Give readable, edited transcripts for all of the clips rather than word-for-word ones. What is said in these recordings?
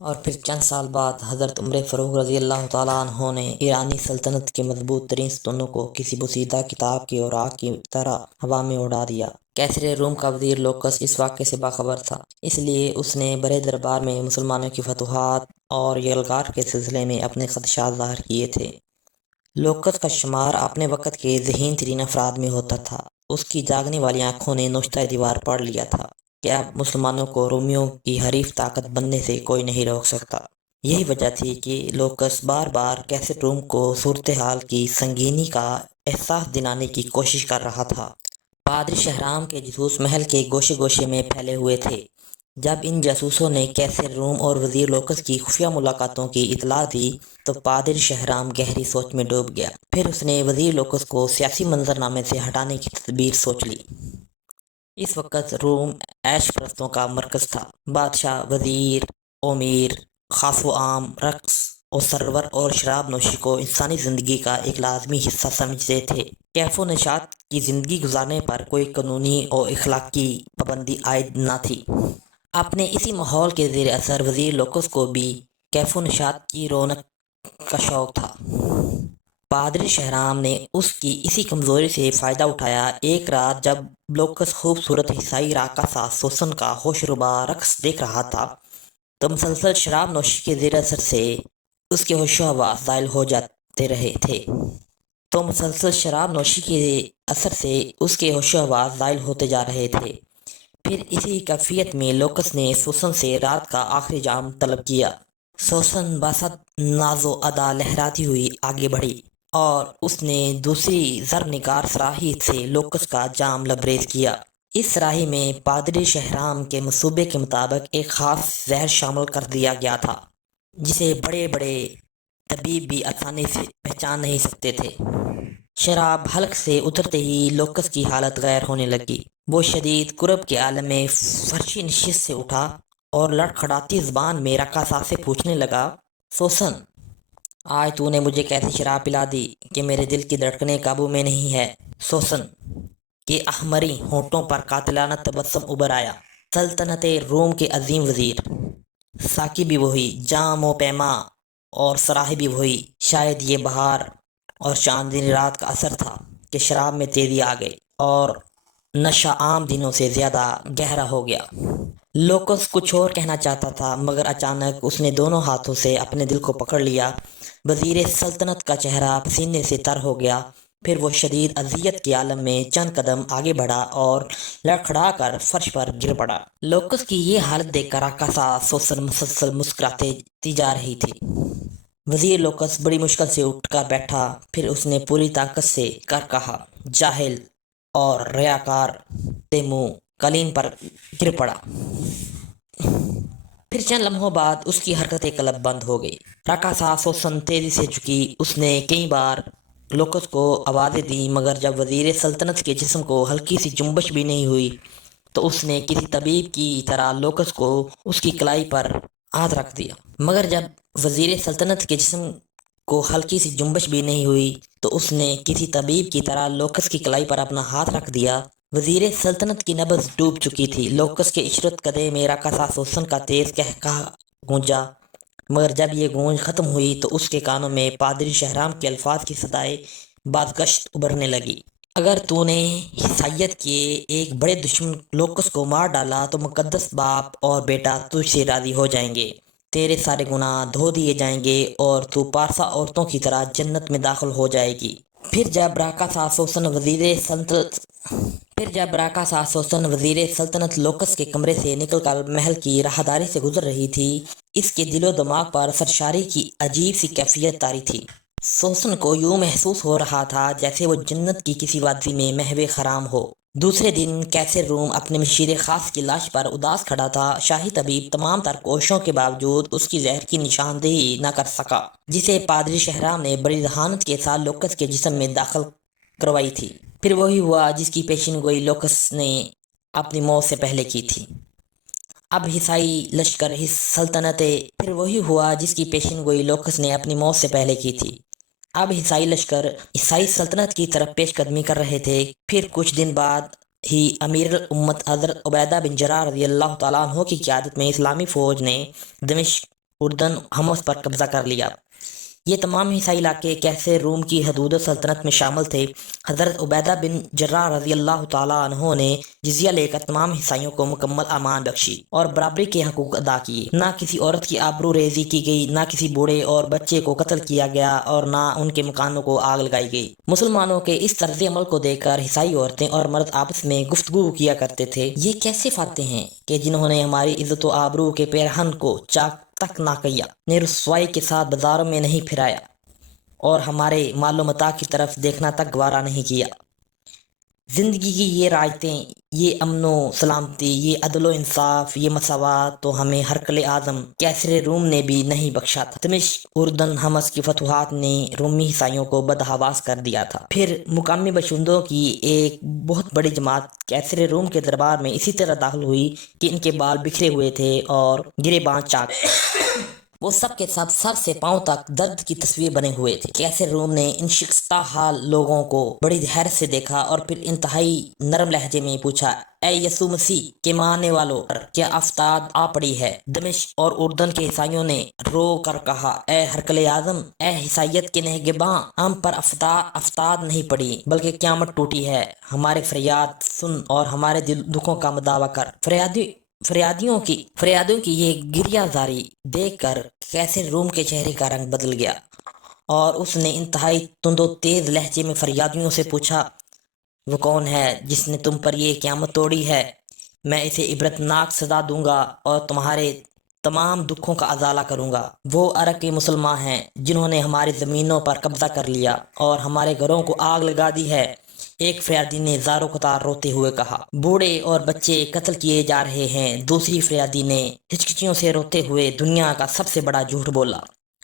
اور پھر چند سال بعد حضرت عمر فاروق رضی اللہ تعالیٰ عنہ نے ایرانی سلطنت کے مضبوط ترین ستونوں کو کسی بوسیدہ کتاب کی اوراق کی طرح ہوا میں اڑا دیا۔ کیسر روم کا وزیر لوکس اس واقعے سے باخبر تھا، اس لیے اس نے بڑے دربار میں مسلمانوں کی فتوحات اور یلغار کے سلسلے میں اپنے خدشات ظاہر کیے تھے۔ لوکس کا شمار اپنے وقت کے ذہین ترین افراد میں ہوتا تھا۔ اس کی جاگنے والی آنکھوں نے نوشتہ دیوار پڑھ لیا تھا کہ اب مسلمانوں کو رومیوں کی حریف طاقت بننے سے کوئی نہیں روک سکتا۔ یہی وجہ تھی کہ لوکس بار بار کیسر روم کو صورتحال کی سنگینی کا احساس دلانے کی کوشش کر رہا تھا۔ پادری شہرام کے جاسوس محل کے گوشے گوشے میں پھیلے ہوئے تھے۔ جب ان جاسوسوں نے کیسر روم اور وزیر لوکس کی خفیہ ملاقاتوں کی اطلاع دی تو پادری شہرام گہری سوچ میں ڈوب گیا۔ پھر اس نے وزیر لوکس کو سیاسی منظرنامے سے ہٹانے کی تدبیر سوچ لی۔ اس وقت روم عیش پرستوں کا مرکز تھا۔ بادشاہ، وزیر، امیر، خاص و عام، رقص و سرور اور شراب نوشی کو انسانی زندگی کا ایک لازمی حصہ سمجھتے تھے۔ کیف و نشاط کی زندگی گزارنے پر کوئی قانونی اور اخلاقی پابندی عائد نہ تھی۔ اپنے اسی ماحول کے زیر اثر وزیر لوکس کو بھی کیف و نشاط کی رونق کا شوق تھا۔ پادری شہرام نے اس کی اسی کمزوری سے فائدہ اٹھایا۔ ایک رات جب لوکس خوبصورت عیسائی راقصہ سوسن کا ہوش ربا رقص دیکھ رہا تھا تو مسلسل شراب نوشی کے زیر اثر سے اس کے ہوش و حواس زائل ہو جاتے رہے تھے۔ ہوتے جا رہے تھے۔ پھر اسی کیفیت میں لوکس نے سوسن سے رات کا آخری جام طلب کیا۔ سوسن باسط ناز و ادا لہراتی ہوئی آگے بڑھی اور اس نے دوسری زرنگار صراحی سے لوکس کا جام لبریز کیا۔ اس صراحی میں پادری شہرام کے منصوبے کے مطابق ایک خاص زہر شامل کر دیا گیا تھا جسے بڑے بڑے طبیب بھی آسانی سے پہچان نہیں سکتے تھے۔ شراب حلق سے اترتے ہی لوکس کی حالت غیر ہونے لگی۔ وہ شدید کرب کے عالم میں فرشی نشست سے اٹھا اور لڑکھڑاتی زبان میں رقاصہ سے پوچھنے لگا، سوسن، آج تو نے مجھے کیسی شراب پلا دی کہ میرے دل کی دھڑکنیں قابو میں نہیں ہے؟ سوسن کے احمری ہونٹوں پر قاتلانہ تبسم ابھر آیا۔ سلطنت روم کے عظیم وزیر، ساقی بھی وہی، جام و پیما اور صراحی بھی وہی۔ شاید یہ بہار اور چاندنی رات کا اثر تھا کہ شراب میں تیزی آ گئی اور نشہ عام دنوں سے زیادہ گہرا ہو گیا۔ لوکس کچھ اور کہنا چاہتا تھا مگر اچانک اس نے دونوں ہاتھوں سے اپنے دل کو پکڑ لیا۔ وزیر سلطنت کا چہرہ پسینے سے تر ہو گیا۔ پھر وہ شدید اذیت کے عالم میں چند قدم آگے بڑھا اور لڑکھڑا کر فرش پر گر پڑا۔ لوکس کی یہ حالت دیکھ کر رقاصہ سوسن مسلسل مسکراتی جا رہی تھی۔ وزیر لوکس بڑی مشکل سے اٹھ کر بیٹھا۔ پھر اس نے پوری طاقت سے کر کہا، جاہل اور ریاکار! تے منہ قالین پر گر پڑا۔ پھر چند لمحوں بعد اس کی حرکت قلب بند ہو گئی۔ رقاصہ سوسن تیزی سے جھکی۔ اس نے کئی بار لوکس کو آوازیں دیں مگر جب وزیر سلطنت کے جسم کو ہلکی سی جنبش بھی نہیں ہوئی تو اس نے کسی طبیب کی طرح لوکس کو اس کی کلائی پر ہاتھ رکھ دیا۔ مگر جب وزیر سلطنت کے جسم کو ہلکی سی جنبش بھی نہیں ہوئی تو اس نے کسی طبیب کی طرح لوکس کی کلائی پر اپنا ہاتھ رکھ دیا۔ وزیر سلطنت کی نبض ڈوب چکی تھی۔ لوکس کے عشرت قدے میں رقاصہ سوسن کا تیز قہقہہ گونجا مگر جب یہ گونج ختم ہوئی تو اس کے کانوں میں پادری شہرام کے الفاظ کی صدائے بازگشت ابھرنے لگی۔ اگر تو نے عیسائیت کے ایک بڑے دشمن لوکس کو مار ڈالا تو مقدس باپ اور بیٹا تجھ سے راضی ہو جائیں گے، تیرے سارے گناہ دھو دیے جائیں گے اور تو پارسا عورتوں کی طرح جنت میں داخل ہو جائے گی۔ پھر جب راقصہ سوسن وزیر سلطنت لوکس کے کمرے سے نکل کر محل کی راہداری سے گزر رہی تھی، اس کے دل و دماغ پر سرشاری کی عجیب سی کیفیت طاری تھی۔ سوسن کو یوں محسوس ہو رہا تھا جیسے وہ جنت کی کسی وادی میں محو خرام ہو۔ دوسرے دن کیسر روم اپنے مشیر خاص کی لاش پر اداس کھڑا تھا۔ شاہی طبیب تمام تر کوششوں کے باوجود اس کی زہر کی نشاندہی نہ کر سکا جسے پادری شہرام نے بڑی ذہانت کے ساتھ لوکس کے جسم میں داخل کروائی تھی۔ پھر وہی ہوا جس کی پیشین گوئی لوکس نے اپنی موت سے پہلے کی تھی۔ اب عیسائی لشکر عیسائی سلطنت کی طرف پیش قدمی کر رہے تھے۔ پھر کچھ دن بعد ہی امیر الامت حضرت عبیدہ بن جراح رضی اللہ تعالیٰ عنہ کی قیادت میں اسلامی فوج نے دمشق اردن حمص پر قبضہ کر لیا۔ یہ تمام عیسائی علاقے کیسے روم کی حدود سلطنت میں شامل تھے۔ حضرت عبیدہ بن جراح رضی اللہ تعالیٰ عنہ نے جزیہ لے کر تمام عیسائیوں کو مکمل امان بخشی اور برابری کے حقوق ادا کیے۔ نہ کسی عورت کی آبرو ریزی کی گئی، نہ کسی بوڑھے اور بچے کو قتل کیا گیا اور نہ ان کے مکانوں کو آگ لگائی گئی۔ مسلمانوں کے اس طرز عمل کو دیکھ کر عیسائی عورتیں اور مرد آپس میں گفتگو کیا کرتے تھے، یہ کیسے فاتح ہیں کہ جنہوں نے ہماری عزت و آبرو کے پیرہن کو چاک تک نہ کیا، نے رسوائی کے ساتھ بازاروں میں نہیں پھرایا اور ہمارے مال و متاع کی طرف دیکھنا تک گوارا نہیں کیا۔ زندگی کی یہ رعایتیں، یہ امن و سلامتی، یہ عدل و انصاف، یہ مساوات تو ہمیں ہرقل اعظم کیسر روم نے بھی نہیں بخشا تھا۔ دمشق، اردن، حمص کی فتوحات نے رومی عیسائیوں کو بدحواس کر دیا تھا۔ پھر مقامی باشندوں کی ایک بہت بڑی جماعت کیسر روم کے دربار میں اسی طرح داخل ہوئی کہ ان کے بال بکھرے ہوئے تھے اور گریباں چاک۔ وہ سب کے سب سر سے پاؤں تک درد کی تصویر بنے ہوئے تھے۔ کیسر روم نے ان شکستہ حال لوگوں کو بڑی حیرت سے دیکھا اور پھر انتہائی نرم لہجے میں پوچھا، اے یسوع مسیح کے ماننے والوں، کیا افتاد آ پڑی ہے؟ دمشق اور اردن کے عیسائیوں نے رو کر کہا، اے ہرقل اعظم، اے عیسائیت کے نگہباں، ہم پر افتاد نہیں پڑی بلکہ قیامت ٹوٹی ہے۔ ہمارے فریاد سن اور ہمارے دکھوں کا مداوع کر۔ فریادیوں کی یہ گریہ زاری دیکھ کر کیسر روم کے چہرے کا رنگ بدل گیا اور اس نے انتہائی تند و تیز لہجے میں فریادیوں سے پوچھا، وہ کون ہے جس نے تم پر یہ قیامت توڑی ہے؟ میں اسے عبرتناک سزا دوں گا اور تمہارے تمام دکھوں کا ازالہ کروں گا۔ وہ عرق کے مسلمان ہیں جنہوں نے ہماری زمینوں پر قبضہ کر لیا اور ہمارے گھروں کو آگ لگا دی ہے، ایک فریادی نے زارو قطار روتے ہوئے کہا۔ بوڑھے اور بچے قتل کیے جا رہے ہیں، دوسری فریادی نے ہچکچیوں سے روتے ہوئے دنیا کا سب سے بڑا جھوٹ بولا۔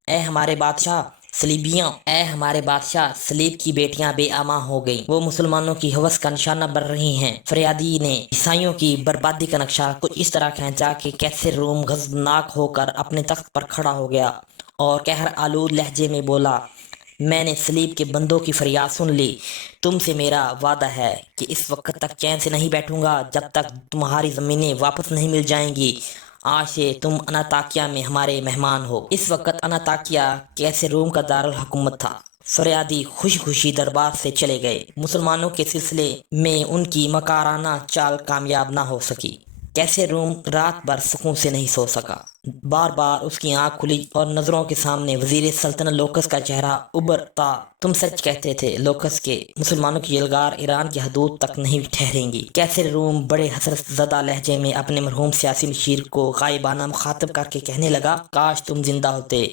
اے ہمارے بادشاہ سلیب کی بیٹیاں بے امان ہو گئیں، وہ مسلمانوں کی ہوس کا نشانہ بن رہی ہیں۔ فریادی نے عیسائیوں کی بربادی کا نقشہ کچھ اس طرح کھینچا کہ کیسر روم غضبناک ہو کر اپنے تخت پر کھڑا ہو گیا اور قہر آلود لہجے میں بولا، میں نے صلیب کے بندوں کی فریاد سن لی۔ تم سے میرا وعدہ ہے کہ اس وقت تک چین سے نہیں بیٹھوں گا جب تک تمہاری زمینیں واپس نہیں مل جائیں گی۔ آج سے تم انطاکیہ میں ہمارے مہمان ہو۔ اس وقت انطاکیہ کیسر روم کا دارالحکومت تھا۔ فریادی خوشی خوشی دربار سے چلے گئے۔ مسلمانوں کے سلسلے میں ان کی مکارانہ چال کامیاب نہ ہو سکی۔ کیسر روم رات بھر سکون سے نہیں سو سکا۔ بار بار اس کی آنکھ کھلی اور نظروں کے سامنے وزیر سلطنت لوکس کا چہرہ ابھرتا۔ تم سچ کہتے تھے لوکس کے مسلمانوں کی یلغار ایران کی حدود تک نہیں ٹھہریں گی۔ کیسر روم بڑے حسرت زدہ لہجے میں اپنے مرحوم سیاسی مشیر کو غائبانہ مخاطب کر کے کہنے لگا، کاش تم زندہ ہوتے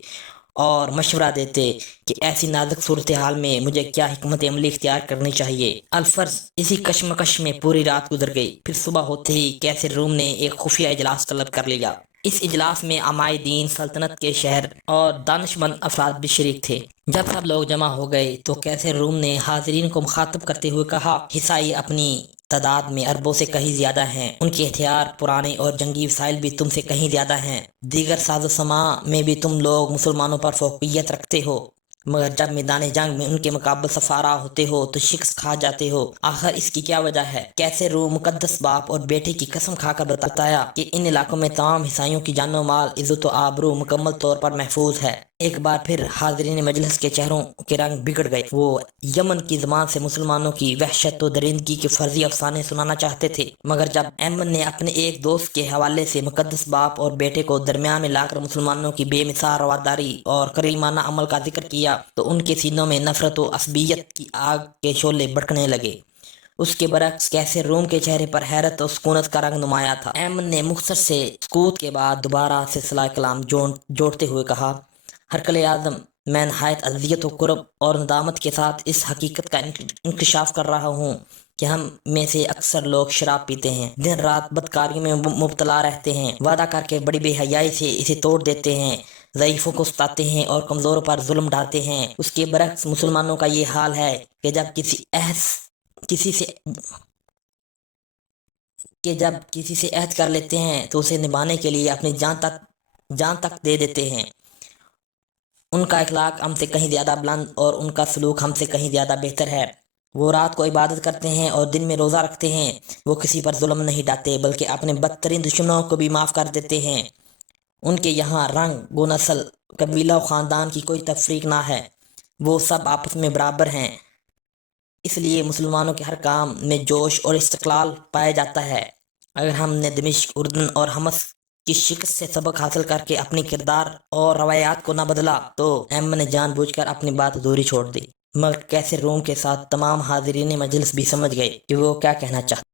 اور مشورہ دیتے کہ ایسی نازک صورتحال میں مجھے کیا حکمت عملی اختیار کرنی چاہیے۔ الفرض اسی کشمکش میں پوری رات گزر گئی۔ پھر صبح ہوتے ہی کیسر روم نے ایک خفیہ اجلاس طلب کر لیا۔ اس اجلاس میں عمائدین، سلطنت کے شہر اور دانشمند افراد بھی شریک تھے۔ جب سب لوگ جمع ہو گئے تو کیسر روم نے حاضرین کو مخاطب کرتے ہوئے کہا، عیسائی اپنی تعداد میں اربوں سے کہیں زیادہ ہیں، ان کے ہتھیار پرانے اور جنگی وسائل بھی تم سے کہیں زیادہ ہیں، دیگر ساز و سامان میں بھی تم لوگ مسلمانوں پر فوقیت رکھتے ہو، مگر جب میدان جنگ میں ان کے مقابل سفارا ہوتے ہو تو شکست کھا جاتے ہو۔ آخر اس کی کیا وجہ ہے؟ کیسر روم مقدس باپ اور بیٹے کی قسم کھا کر بتایا کہ ان علاقوں میں تمام عیسائیوں کی جان و مال، عزت و آبرو مکمل طور پر محفوظ ہے۔ ایک بار پھر حاضرین مجلس کے چہروں کے رنگ بگڑ گئے۔ وہ یمن کی زبان سے مسلمانوں کی وحشت و درندگی کے فرضی افسانے سنانا چاہتے تھے، مگر جب ایمن نے اپنے ایک دوست کے حوالے سے مقدس باپ اور بیٹے کو درمیان میں لا کر مسلمانوں کی بے مثال رواداری اور کریمانہ عمل کا ذکر کیا تو ان کے سینوں میں نفرت و عصبیت کی آگ کے شعلے بھڑکنے لگے۔ اس کے برعکس کیسر روم کے چہرے پر حیرت اور سکونت کا رنگ نمایاں تھا۔ ایمن نے مختصر سے سکوت کے بعد دوبارہ سلسلہ کلام جوڑتے ہوئے کہا، ہرقل اعظم، میں نہایت اذیت و کرب اور ندامت کے ساتھ اس حقیقت کا انکشاف کر رہا ہوں کہ ہم میں سے اکثر لوگ شراب پیتے ہیں، دن رات بدکاریوں میں مبتلا رہتے ہیں، وعدہ کر کے بڑی بے حیائی سے اسے توڑ دیتے ہیں، ضعیفوں کو ستاتے ہیں اور کمزوروں پر ظلم ڈھاتے ہیں۔ اس کے برعکس مسلمانوں کا یہ حال ہے کہ جب کسی سے عہد کر لیتے ہیں تو اسے نبھانے کے لیے اپنی جان تک دے دیتے ہیں۔ ان کا اخلاق ہم سے کہیں زیادہ بلند اور ان کا سلوک ہم سے کہیں زیادہ بہتر ہے۔ وہ رات کو عبادت کرتے ہیں اور دن میں روزہ رکھتے ہیں۔ وہ کسی پر ظلم نہیں ڈھاتے بلکہ اپنے بدترین دشمنوں کو بھی معاف کر دیتے ہیں۔ ان کے یہاں رنگ و نسل، قبیلہ و خاندان کی کوئی تفریق نہ ہے، وہ سب آپس میں برابر ہیں۔ اس لیے مسلمانوں کے ہر کام میں جوش اور استقلال پایا جاتا ہے۔ اگر ہم نے دمشق، اردن اور حمص کی شکست سے سبق حاصل کر کے اپنی کردار اور روایات کو نہ بدلا تو احمد نے جان بوجھ کر اپنی بات ادھوری چھوڑ دی۔ مگر کیسر روم کے ساتھ تمام حاضرین مجلس بھی سمجھ گئے کہ وہ کیا کہنا چاہتا